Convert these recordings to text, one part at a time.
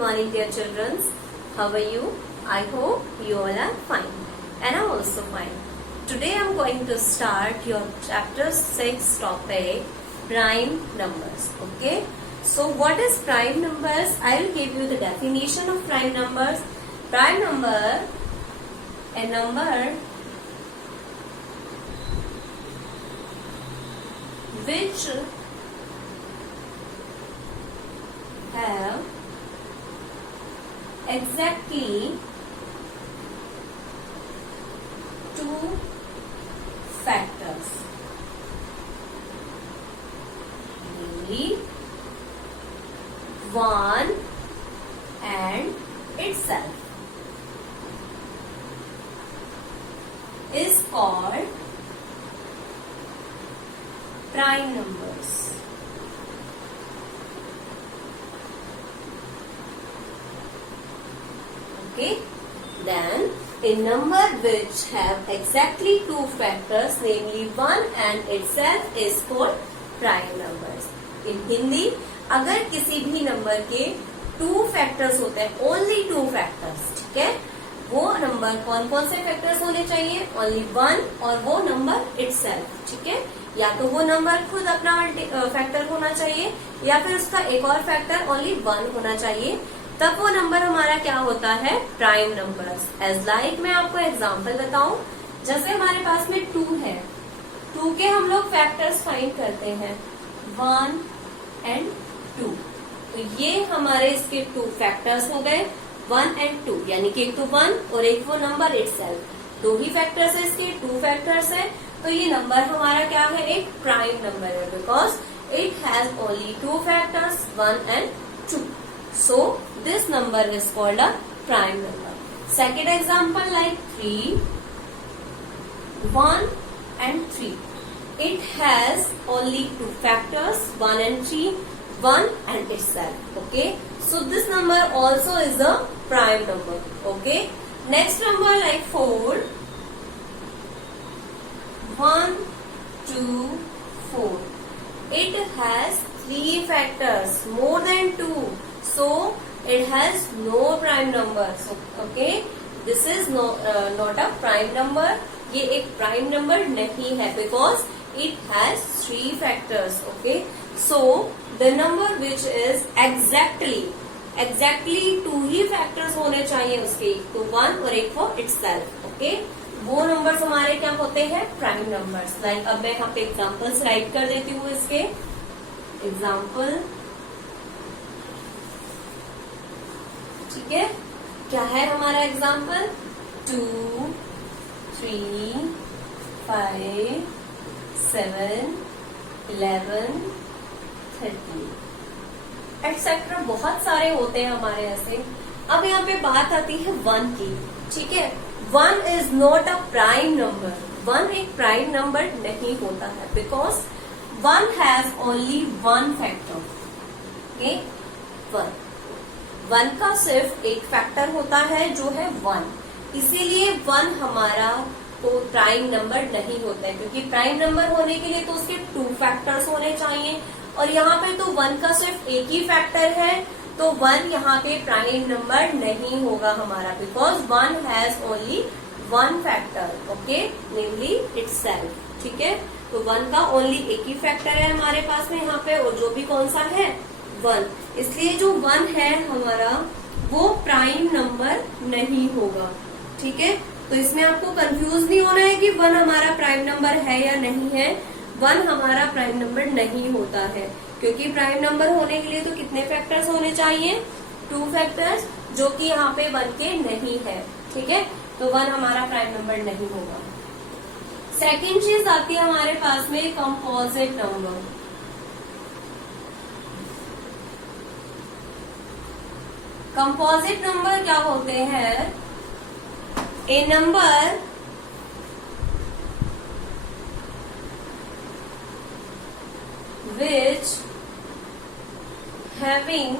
morning, dear children. How are you? I hope you all are fine. And I'm also fine. Today I'm going to start your chapter 6 topic, prime numbers. Okay. So what is prime numbers? I will give you the definition of prime numbers. Prime number, a number which have exactly two factors, namely 1 and itself, is called prime numbers. Okay, then a number which have exactly two factors, namely 1 and itself, is called prime numbers. In Hindi, अगर किसी भी number के 2 factors होते हैं, only 2 factors, ठीक है, वो number कौन कौन से फैक्टर्स होने चाहिए? ओनली 1 और वो नंबर इटसेल्फ, ठीक है, या तो वो नंबर खुद अपना फैक्टर होना चाहिए या फिर उसका एक और फैक्टर ओनली 1 होना चाहिए, तब वो नंबर हमारा क्या होता है? Prime numbers. एज लाइक मैं आपको एग्जांपल बताऊं, जैसे हमारे पास में 2 है, 2 के हम लोग फैक्टर्स फाइंड करते हैं 1 एंड 2. तो ये हमारे इसके 2 फैक्टर्स हो गए 1 एंड 2, यानी कि एक तो 1 और एक वो नंबर इटसेल्फ. 2 ही फैक्टर्स है इसके, 2 फैक्टर्स है, तो ये नंबर हमारा क्या है? एक प्राइम नंबर है, because it has only 2 factors 1 and 2. So this number is called a prime number. Second example, like 3, 1 and 3. It has only 2 factors 1 and 3, 1 and itself. Okay, so this number also is a prime number. Okay, next number like 4, 1, 2, 4. It has 3 factors, more than 2. So it has no prime number. So okay, this is not a prime number. ये एक prime number नहीं है, because it has 3 factors. Okay, so the number which is exactly 2 he factors होने चाहिए उसके, एक तो 1 और एक for itself. Okay, वो numbers हमारे क्या होते हैं? prime numbers. Like अब मैं यहाँ पे examples write कर देती हूँ इसके. Example, ठीक है, क्या है हमारा एग्जाम्पल? 2, 3, 5, 7, 11, 13 एक्सेट्रा. बहुत सारे होते हैं हमारे ऐसे. अब यहाँ पे बात आती है 1 की. ठीक है, 1 is not a prime number. 1 एक प्राइम नंबर नहीं होता है, because 1 has only 1 factor. Okay, 1 का सिर्फ एक फैक्टर होता है जो है 1, इसीलिए 1 हमारा तो प्राइम नंबर नहीं होता है, क्योंकि प्राइम नंबर होने के लिए तो उसके 2 फैक्टर्स होने चाहिए, और यहाँ पे तो 1 का सिर्फ एक ही फैक्टर है, तो 1 यहाँ पे प्राइम नंबर नहीं होगा हमारा, because 1 has only 1 factor. Okay, namely itself. ठीक है, तो 1 का ओनली एक ही फैक्टर है हमारे पास में यहाँ पे, और जो भी कौन सा है? 1. इसलिए जो 1 है हमारा वो प्राइम नंबर नहीं होगा. ठीक है, तो इसमें आपको कंफ्यूज नहीं होना है कि 1 हमारा प्राइम नंबर है या नहीं है. 1 हमारा प्राइम नंबर नहीं होता है, क्योंकि प्राइम नंबर होने के लिए तो कितने फैक्टर्स होने चाहिए? 2 फैक्टर्स, जो कि यहाँ पे 1 के नहीं है. ठीक है, तो 1 हमारा प्राइम नंबर नहीं होगा. सेकेंड चीज आती है हमारे पास में कंपोजिट नंबर. कंपोजिट नंबर क्या होते हैं? A number which having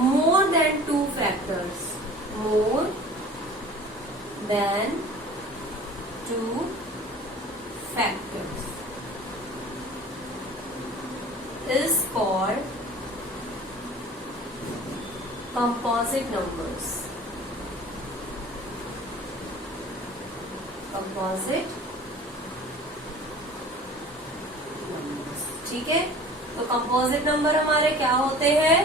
more than 2 factors, more than 2 factors is called composite numbers, composite numbers, ठीक है। तो कंपोजिट नंबर हमारे क्या होते हैं?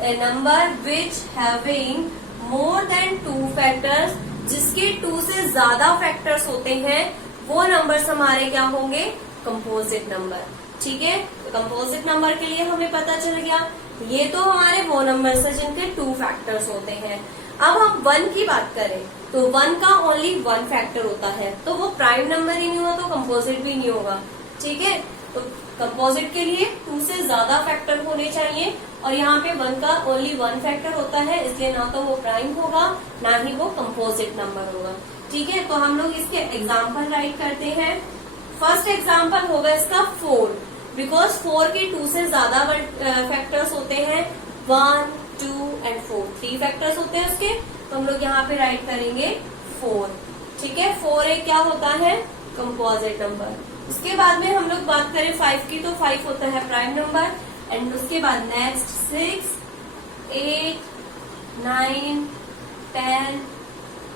A number which having more than 2 factors, जिसके 2 से ज्यादा फैक्टर्स होते हैं वो नंबर्स हमारे क्या होंगे? कंपोजिट नंबर, ठीक है। तो कंपोजिट नंबर के लिए हमें पता चल गया, ये तो हमारे वो नंबर्स है जिनके 2 फैक्टर्स होते हैं। अब हम 1 की बात करें तो 1 का ओनली 1 फैक्टर होता है, तो वो प्राइम नंबर ही नहीं हुआ तो कंपोजिट भी नहीं होगा, ठीक है। तो कंपोजिट के लिए 2 से ज्यादा फैक्टर होने चाहिए और यहाँ पे 1 का ओनली 1 फैक्टर होता है, इसलिए ना तो वो प्राइम होगा ना ही वो कंपोजिट नंबर होगा, ठीक है। तो हम लोग इसके एग्जाम्पल राइट करते हैं। फर्स्ट एग्जाम्पल होगा इसका 4, बिकॉज 4 के 2 से ज्यादा फैक्टर्स होते हैं, 1, 2 एंड 4, 3 फैक्टर्स होते हैं उसके, तो हम लोग यहाँ पे राइट करेंगे 4, ठीक है। 4 एक क्या होता है? Composite number. उसके बाद में हम लोग बात करें 5 की, तो 5 होता है प्राइम नंबर, एंड उसके बाद नेक्स्ट 6, 8, 9, 10,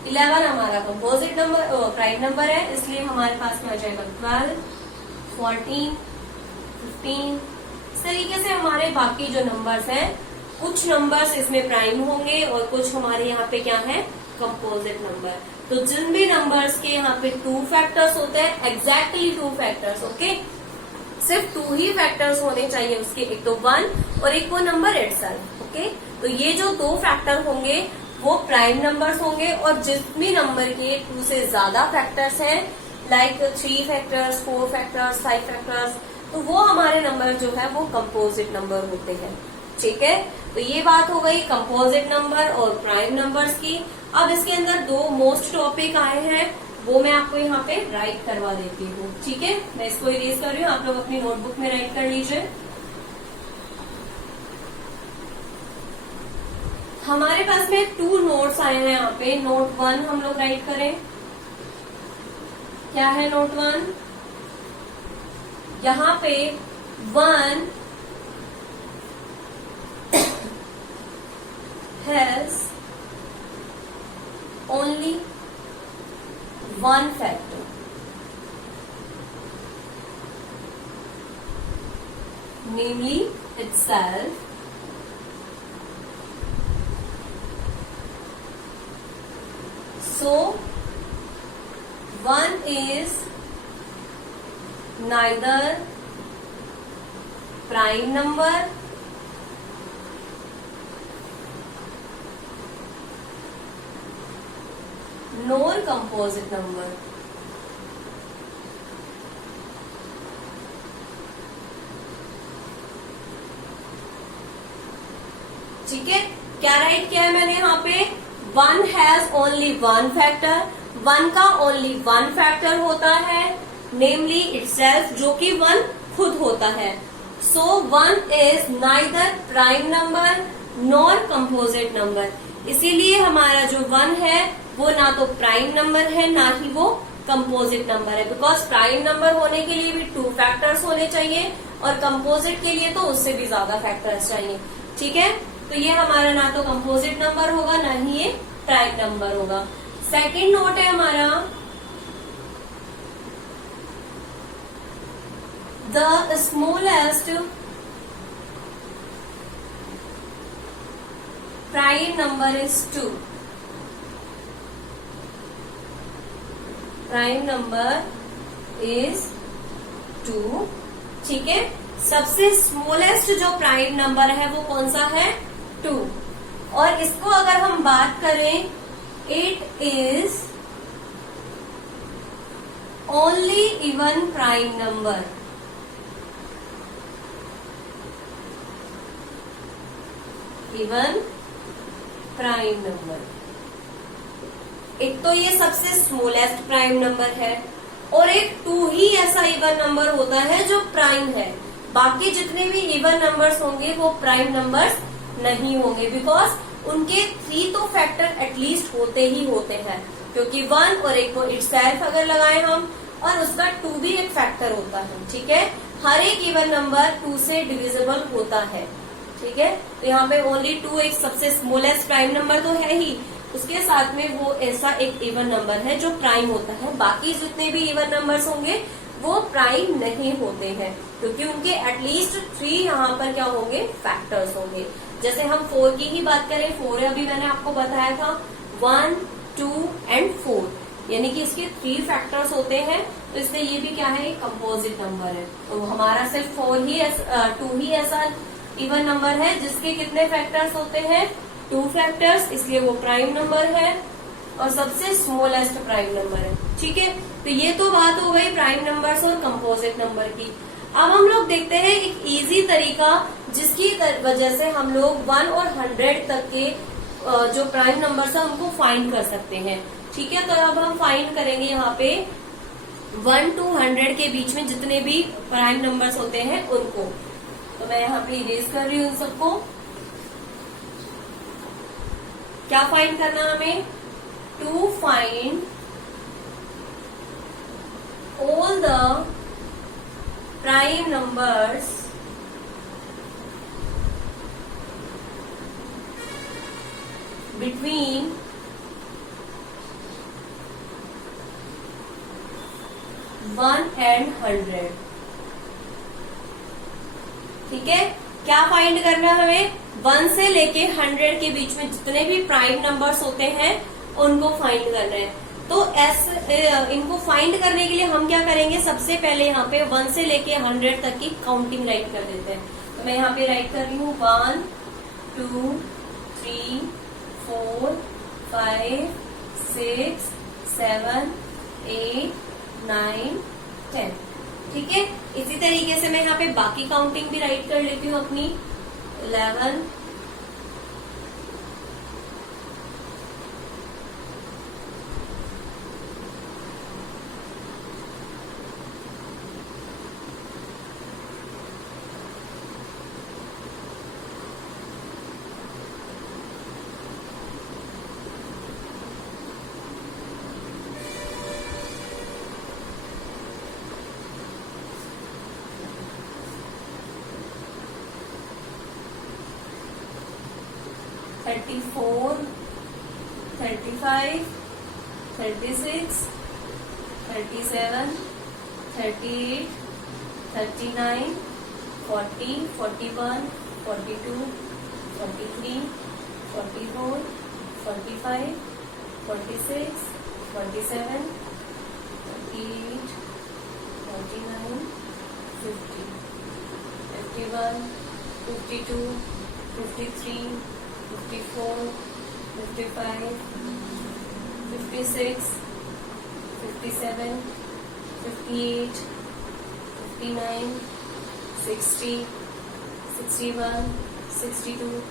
11 हमारा कंपोजिट नंबर प्राइम नंबर है, इसलिए हमारे पास में आ जाएगा 12, 14, 15। इस तरीके से हमारे बाकी जो नंबर्स हैं, कुछ नंबर्स इसमें प्राइम होंगे और कुछ हमारे यहाँ पे क्या है? Composite number. तो जिन भी नंबर्स के यहाँ पे 2 फैक्टर्स होते हैं, एग्जैक्टली 2 फैक्टर्स, ओके, सिर्फ 2 ही फैक्टर्स होने चाहिए उसके, एक तो 1 और एक वो नंबर इटसेल्फ, ओके। तो ये जो 2 फैक्टर होंगे वो प्राइम नंबर्स होंगे, और जिस भी नंबर के 2 से ज्यादा फैक्टर्स हैं, लाइक 3 फैक्टर्स, 4 फैक्टर्स, 5 फैक्टर्स, तो वो हमारे नंबर जो है वो कंपोजिट नंबर होते हैं, ठीक है। तो ये बात हो गई कंपोजिट नंबर और प्राइम नंबर्स की। अब इसके अंदर 2 मोस्ट टॉपिक आए हैं, वो मैं आपको यहाँ पे राइट करवा देती हूँ, ठीक है। मैं इसको इरेज कर रही हूँ, आप लोग अपनी नोटबुक में राइट कर लीजिए। हमारे पास में 2 नोट्स आए हैं यहाँ पे। नोट 1 हम लोग राइट करें, क्या है नोट 1? यहाँ पे 1 has only 1 factor, namely itself, so 1 is neither prime number nor composite number, ठीक है। क्या राइट किया है मैंने यहाँ पे? 1 हैज ओनली 1 फैक्टर, 1 का ओनली 1 फैक्टर होता है, नेमली इटसेल्फ, जो कि 1 खुद होता है। सो 1 is neither prime number nor composite number, इसीलिए हमारा जो 1 है वो ना तो प्राइम नंबर है ना ही वो कंपोजिट नंबर है, बिकॉज प्राइम नंबर होने के लिए भी 2 फैक्टर्स होने चाहिए और कंपोजिट के लिए तो उससे भी ज्यादा फैक्टर्स चाहिए, ठीक है। तो ये हमारा ना तो कंपोजिट नंबर होगा ना ही ये प्राइम नंबर होगा। सेकंड नोट है हमारा, the smallest prime number is 2, prime number is 2, ठीक है। सबसे स्मॉलेस्ट जो प्राइम नंबर है वो कौन सा है? 2। और इसको अगर हम बात करें, it is only even prime number, even prime number. एक तो ये सबसे स्मॉलेस्ट प्राइम नंबर है और एक 2 ही ऐसा इवन नंबर होता है जो प्राइम है, बाकी जितने भी इवन नंबर्स होंगे वो प्राइम नंबर्स नहीं होंगे, बिकॉज उनके 3 तो फैक्टर एटलीस्ट होते ही होते हैं, क्योंकि 1 और एक को इटसेल्फ अगर लगाए हम, और उसका 2 भी एक फैक्टर होता है, ठीक है। हर एक इवन नंबर 2 से डिविजिबल होता है, ठीक है। तो यहाँ पे ओनली 2 एक सबसे स्मॉलेस्ट प्राइम नंबर तो है ही, उसके साथ में वो ऐसा एक इवन नंबर है जो प्राइम होता है। बाकी जितने भी इवन नंबर्स होंगे वो प्राइम नहीं होते हैं, क्योंकि उनके एटलीस्ट 3 यहाँ पर क्या होंगे, फैक्टर्स होंगे। जैसे हम 4 की ही बात करें, 4 अभी मैंने आपको बताया था 1, 2 एंड 4, यानी कि इसके 3 फैक्टर्स होते हैं। तो इसलिए ये भी क्या है, एक कंपोजिट नंबर है। तो हमारा सिर्फ 2 ही ऐसा इवन नंबर है जिसके कितने फैक्टर्स होते हैं, 2 फैक्टर्स, इसलिए वो प्राइम नंबर है और सबसे स्मॉलेस्ट प्राइम नंबर है। ठीक है, तो ये तो बात हो गई प्राइम नंबर्स और कंपोजिट नंबर की। अब हम लोग देखते हैं एक इजी तरीका जिसकी वजह से हम लोग 1 और 100 तक के जो प्राइम नंबर्स है उनको फाइंड कर सकते हैं। ठीक है, तो अब हम फाइंड करेंगे यहाँ पे 1 to 100 के बीच में जितने भी प्राइम नंबर्स होते हैं उनको। तो मैं यहाँ पे इरेज कर रही हूँ उन सबको। क्या फाइंड करना हमें, to find all the prime numbers between 1 and 100। ठीक है, क्या फाइंड करना है हमें, 1 से लेके 100 के बीच में जितने भी प्राइम नंबर्स होते हैं उनको फाइंड करना है। तो इनको फाइंड करने के लिए हम क्या करेंगे, सबसे पहले यहाँ पे 1 से लेके 100 तक की काउंटिंग राइट कर देते हैं। तो मैं यहाँ पे राइट कर रही हूँ 1 2 3 4 5 6 7 8 9 10। ठीक है, इसी तरीके से मैं यहाँ पे बाकी काउंटिंग भी राइट कर लेती हूँ अपनी 11 34 35 36 37 38 39 40 41 42 43 44 45 46 47 48 49 50 51 52 53 54 55 56 57 58 59 60 61 62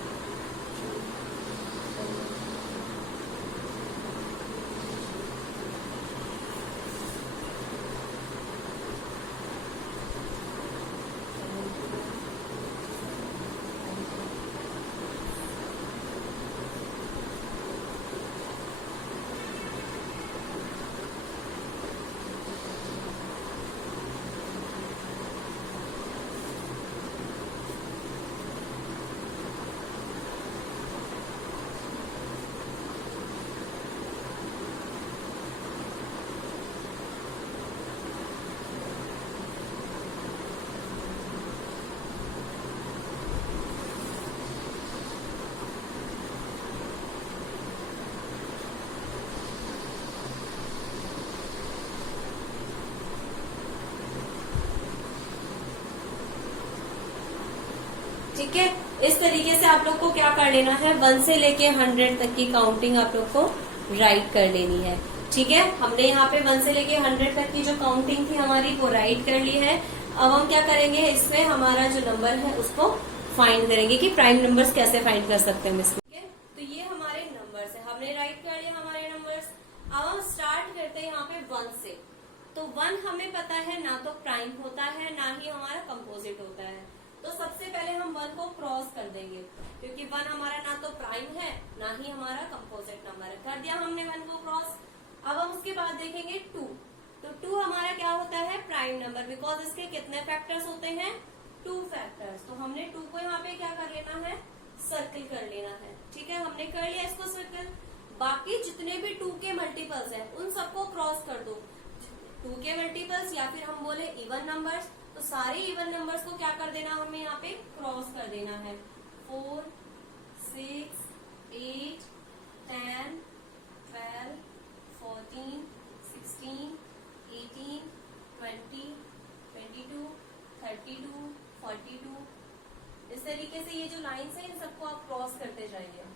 ठीक है, इस तरीके से आप लोग को क्या कर लेना है, 1 से लेके 100 तक की काउंटिंग आप लोग को राइट कर लेनी है। ठीक है, हमने यहाँ पे 1 से लेके 100 तक की जो काउंटिंग थी हमारी वो राइट कर ली है। अब हम क्या करेंगे, इसमें हमारा जो नंबर है उसको फाइंड करेंगे कि प्राइम नंबर्स कैसे फाइंड कर सकते हैं हम इसमें। ठीक है, तो ये हमारे नंबर्स है, हमने राइट कर लिया हमारे नंबर्स। अब हम स्टार्ट करते हैं यहाँ पे 1 से। तो 1 हमें पता है ना तो प्राइम होता है ना ही हमारा कंपोजिट होता है। तो सबसे पहले हम 1 को क्रॉस कर देंगे, क्योंकि 1 हमारा ना तो प्राइम है ना ही हमारा कंपोजिट नंबर है। कर दिया हमने 1 को क्रॉस। अब हम उसके बाद देखेंगे 2। तो 2 हमारा क्या होता है, प्राइम नंबर, बिकॉज इसके कितने फैक्टर्स होते हैं, 2 फैक्टर्स। तो हमने 2 को यहाँ पे क्या कर लेना बाकी जितने भी 2 के मल्टीपल्स हैं उन सबको क्रॉस कर दो। 2 के मल्टीपल्स या फिर हम बोले इवन नंबर्स, तो सारे इवन नंबर्स को क्या कर देना, हमें यहाँ पे क्रॉस कर देना है। 4, 6, 8, 10, 12, 14, 16, 18, 20, 22, 32, 42। इस तरीके से ये जो लाइन्स है इन सबको आप क्रॉस करते जाइए।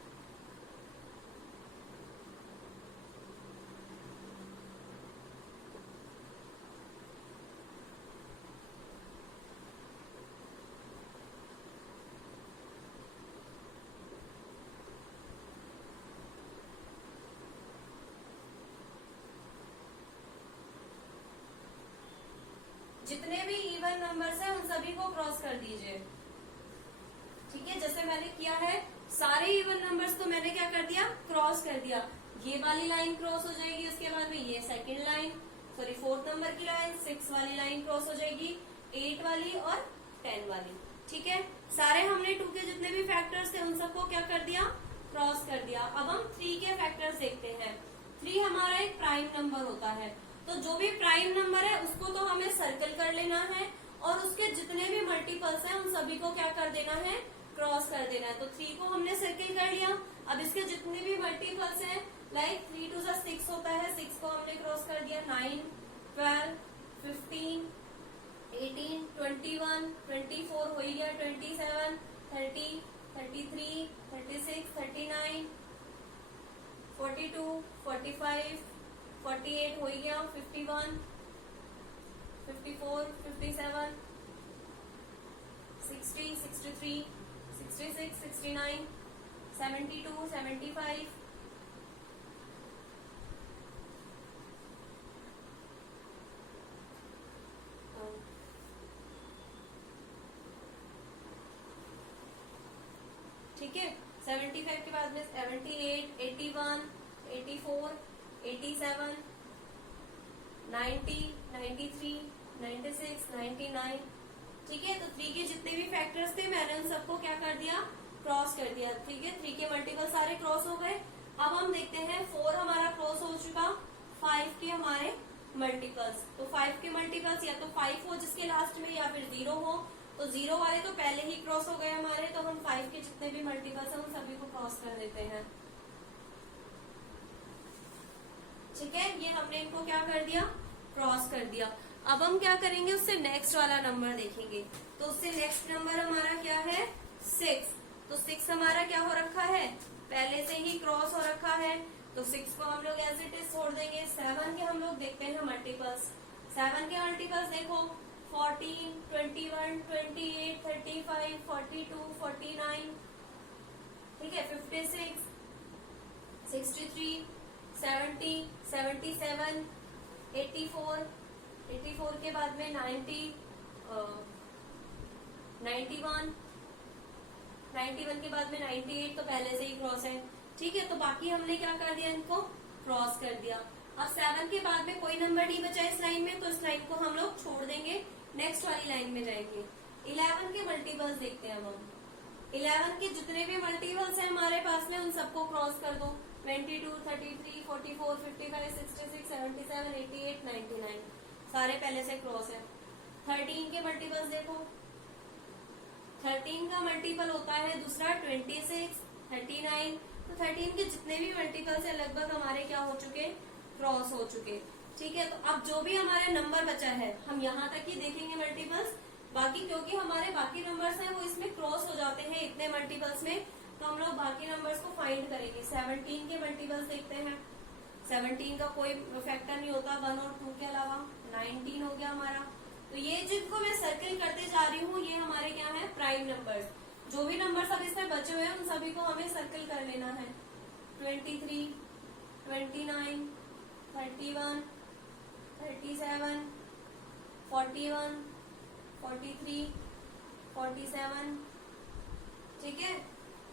जितने भी इवन नंबर्स हैं उन सभी को क्रॉस कर दीजिए। ठीक है, जैसे मैंने किया है, सारे इवन नंबर्स तो मैंने क्या कर दिया, क्रॉस कर दिया। ये वाली लाइन क्रॉस हो जाएगी, उसके बाद में ये second line, sorry 4th number की लाइन, 6 वाली लाइन क्रॉस हो जाएगी, 8 वाली और 10 वाली। ठीक है, सारे हमने 2 के जितने भी फैक्टर्स थे उन सबको क्या कर दिया, क्रॉस कर दिया। अब हम 3 के फैक्टर्स देखते हैं। 3 हमारा एक प्राइम नंबर होता है, तो जो भी प्राइम नंबर है उसको तो हमें सर्कल कर लेना है और उसके जितने भी मल्टीपल्स हैं उन सभी को क्या कर देना है, क्रॉस कर देना है। तो 3 को हमने सर्कल कर लिया। अब इसके जितने भी मल्टीपल्स हैं, लाइक 3 2 6 होता है, 6 को हमने क्रॉस कर दिया। 9, 12, 15, 18, 21, 24 हो गया, 27, 30, 33, 36, 39, 42, 45, 48 हो गया, 51, 54, 57, 60, 63, 66, 69, 72, 75, ठीक है। 75 के बाद में 78, 81, 84, 87, 90, 93, 96, 99। ठीक है, तो 3 के जितने भी फैक्टर्स थे मैंने उन सबको क्या कर दिया, क्रॉस कर दिया। ठीक है, 3 के मल्टीपल सारे क्रॉस हो गए। अब हम देखते हैं 4 हमारा क्रॉस हो चुका, 5 के हमारे मल्टीपल्स। तो 5 के मल्टीपल्स या तो 5 हो जिसके लास्ट में, या फिर 0 हो। तो 0 वाले तो पहले ही क्रॉस हो गए हमारे, तो हम 5 के जितने भी मल्टीपल्स हैं उन सभी को क्रॉस कर देते हैं। ठीक है, ये हमने इनको क्या कर दिया, क्रॉस कर दिया। अब हम क्या करेंगे, उससे नेक्स्ट वाला नंबर देखेंगे। तो उससे नेक्स्ट नंबर हमारा क्या है, 6। तो 6 हमारा क्या हो रखा है, पहले से ही क्रॉस हो रखा है, तो 6 को हम लोग एज इट इज छोड़ देंगे। 7 के हम लोग देखते हैं मल्टीपल्स। 7 के मल्टीपल्स देखो, 14, 21, 28, 35, 42, 49, ठीक है, 56, 63, 70, 77, 84, 84 के बाद में 90, 91, 91 के बाद में 98, तो पहले से ही क्रॉस है। ठीक है, तो बाकी हमने क्या कर दिया, इनको क्रॉस कर दिया। अब 7 के बाद में कोई नंबर नहीं बचा इस लाइन में, तो इस लाइन को हम लोग छोड़ देंगे, नेक्स्ट वाली लाइन में जाएंगे। 11 के मल्टीपल्स देखते हैं हम। 11 के जितने भी मल्टीपल्स हैं हमारे पास में उन सबको क्रॉस कर दो। 22, 33, 44, 55, 66, 77, 88, 99 सारे पहले से क्रॉस है। 13 के मल्टीपल्स देखो, 13 का मल्टीपल होता है दूसरा 26, 39। तो 13 के जितने भी मल्टीपल्स है लगभग हमारे क्या हो चुके, क्रॉस हो चुके। ठीक है, तो अब जो भी हमारे नंबर बचा है हम यहाँ तक ही देखेंगे मल्टीपल्स, बाकी क्योंकि हमारे बाकी नंबर्स हैं वो इसमें क्रॉस हो जाते हैं इतने मल्टीपल्स में, तो हम लोग बाकी नंबर्स को फाइंड करेंगे। 17 के मल्टीपल्स देखते हैं। 17 का कोई फैक्टर नहीं होता 1 और 2 के अलावा। 19 हो गया हमारा। तो ये जिनको मैं सर्किल करते जा रही हूँ ये हमारे क्या है, प्राइम नंबर्स। जो भी नंबर्स अब इसमें बचे हुए हैं उन सभी को हमें सर्किल कर लेना है। 23, 29, 31, 37, 41, 43, 47। ठीक है,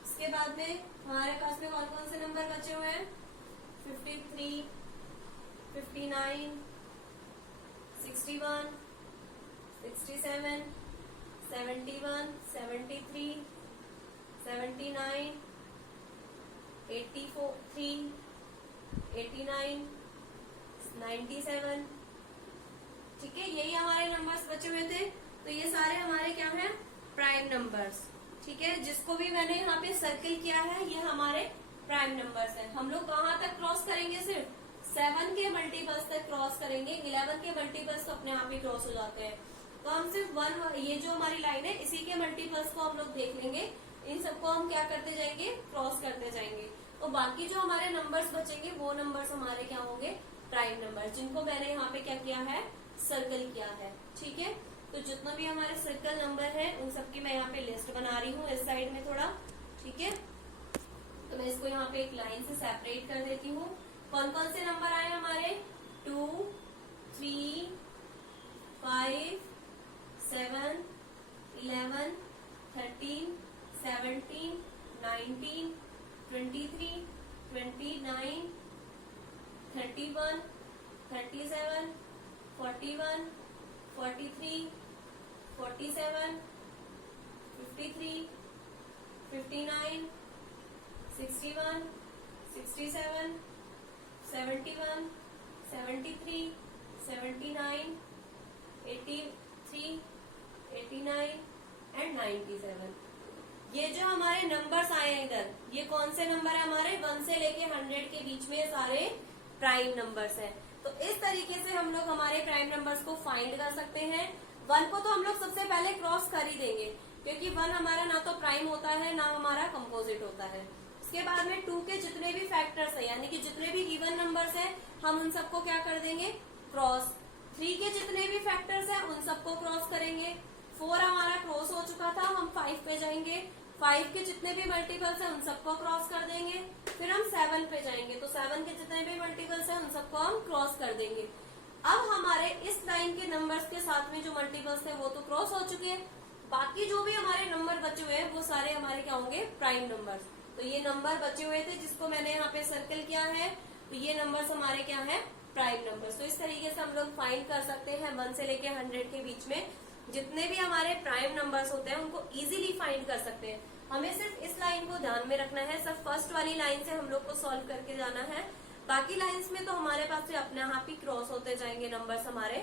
इसके बाद में हमारे पास में कौन कौन से नंबर बचे हुए हैं, 53, 59, 61, 67, 71, 73, 79, 83, 89, 97। ठीक है, यही हमारे नंबर्स बचे हुए थे। तो ये सारे हमारे क्या हैं, प्राइम नंबर्स। ठीक है, जिसको भी मैंने यहाँ पे सर्किल किया है ये हमारे प्राइम नंबर्स हैं। हम लोग कहाँ तक क्रॉस करेंगे, सिर्फ 7 के मल्टीपल्स तक क्रॉस करेंगे। 11 के मल्टीपल्स तो अपने आप ही क्रॉस हो जाते हैं। तो हम सिर्फ 1, ये जो हमारी लाइन है इसी के मल्टीपल्स को हम लोग देख लेंगे। इन सबको हम क्या करते जाएंगे, क्रॉस करते जाएंगे। तो बाकी जो हमारे नंबर्स बचेंगे वो नंबर्स हमारे क्या होंगे, प्राइम नंबर, जिनको मैंने यहाँ पे क्या किया है, सर्कल किया है। ठीक है, तो जितना भी हमारे सर्कल नंबर है उन सबकी मैं यहाँ पे लिस्ट बना रही हूँ इस साइड में थोड़ा। ठीक है, तो मैं इसको यहाँ पे एक लाइन से सेपरेट कर देती हूँ। कौन कौन से नंबर आए हमारे, 2, 3, 5, 7, 11, 13, 17, 19, 23, 29, 31, 37, 41, 43, 47, 53, 59, 61, 67, 71, 73, 79, 83, 89 एंड 97। ये जो हमारे नंबर्स आए हैं इधर, ये कौन से नंबर है हमारे, 1 से लेके 100 के बीच में सारे प्राइम नंबर्स हैं। तो इस तरीके से हम लोग हमारे प्राइम नंबर्स को फाइंड कर सकते हैं। 1 को तो हम लोग सबसे पहले क्रॉस कर ही देंगे, क्योंकि 1 हमारा ना तो प्राइम होता है ना हमारा कंपोजिट होता है। उसके बाद में 2 के जितने भी फैक्टर्स है, यानी कि जितने भी इवन नंबर्स है, हम उन सबको क्या कर देंगे, क्रॉस। 3 के जितने भी फैक्टर्स है उन सबको क्रॉस करेंगे। 4 हमारा क्रॉस हो चुका था, हम 5 पे जाएंगे। 5 के जितने भी मल्टीपल्स है उन सबको क्रॉस कर देंगे। फिर हम 7 पे जाएंगे, तो 7 के जितने भी मल्टीपल्स है उन सबको हम क्रॉस कर देंगे। अब हमारे इस लाइन के नंबर्स के साथ में जो मल्टीपल्स थे वो तो क्रॉस हो चुके हैं। बाकी जो भी हमारे नंबर बचे हुए हैं वो सारे हमारे क्या होंगे, प्राइम नंबर्स। तो ये नंबर बचे हुए थे जिसको मैंने यहाँ पे सर्कल किया है, तो ये नंबर्स हमारे क्या है, प्राइम नंबर्स। तो इस तरीके से हम लोग फाइंड कर सकते हैं 1 से लेके 100 के बीच में जितने भी हमारे प्राइम नंबर्स होते हैं उनको इजीली फाइंड कर सकते हैं। हमें सिर्फ इस लाइन को ध्यान में रखना है, सिर्फ फर्स्ट वाली लाइन से हम लोग को सॉल्व करके जाना है। बाकी लाइंस में तो हमारे पास से अपने आप ही क्रॉस होते जाएंगे नंबर्स हमारे,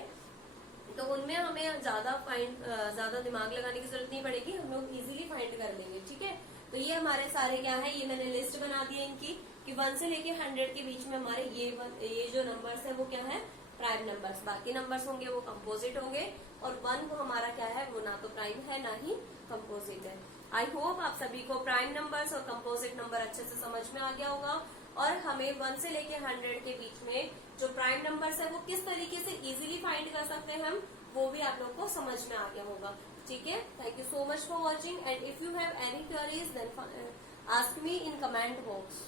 तो उनमें हमें ज्यादा दिमाग लगाने की जरूरत नहीं पड़ेगी, हम लोग इजीली फाइंड कर लेंगे। ठीक है, तो ये हमारे सारे क्या है, ये मैंने लिस्ट बना दी है इनकी कि 1 से लेके 100 के बीच में हमारे ये जो नंबर्स है वो क्या है, प्राइम नंबर्स। बाकी नंबर्स होंगे वो कंपोजिट होंगे, और 1 वो हमारा क्या है, वो ना तो प्राइम है ना ही कंपोजिट है। आई होप आप सभी को प्राइम नंबर्स और कंपोजिट नंबर अच्छे से समझ में आ गया होगा, और हमें 1 से लेके 100 के बीच में जो प्राइम नंबर्स है वो किस तरीके से इजीली फाइंड कर सकते हैं हम, वो भी आप लोग को समझ में आ गया होगा। ठीक है, thank you so much for watching, and if you have any queries then ask me in comment box.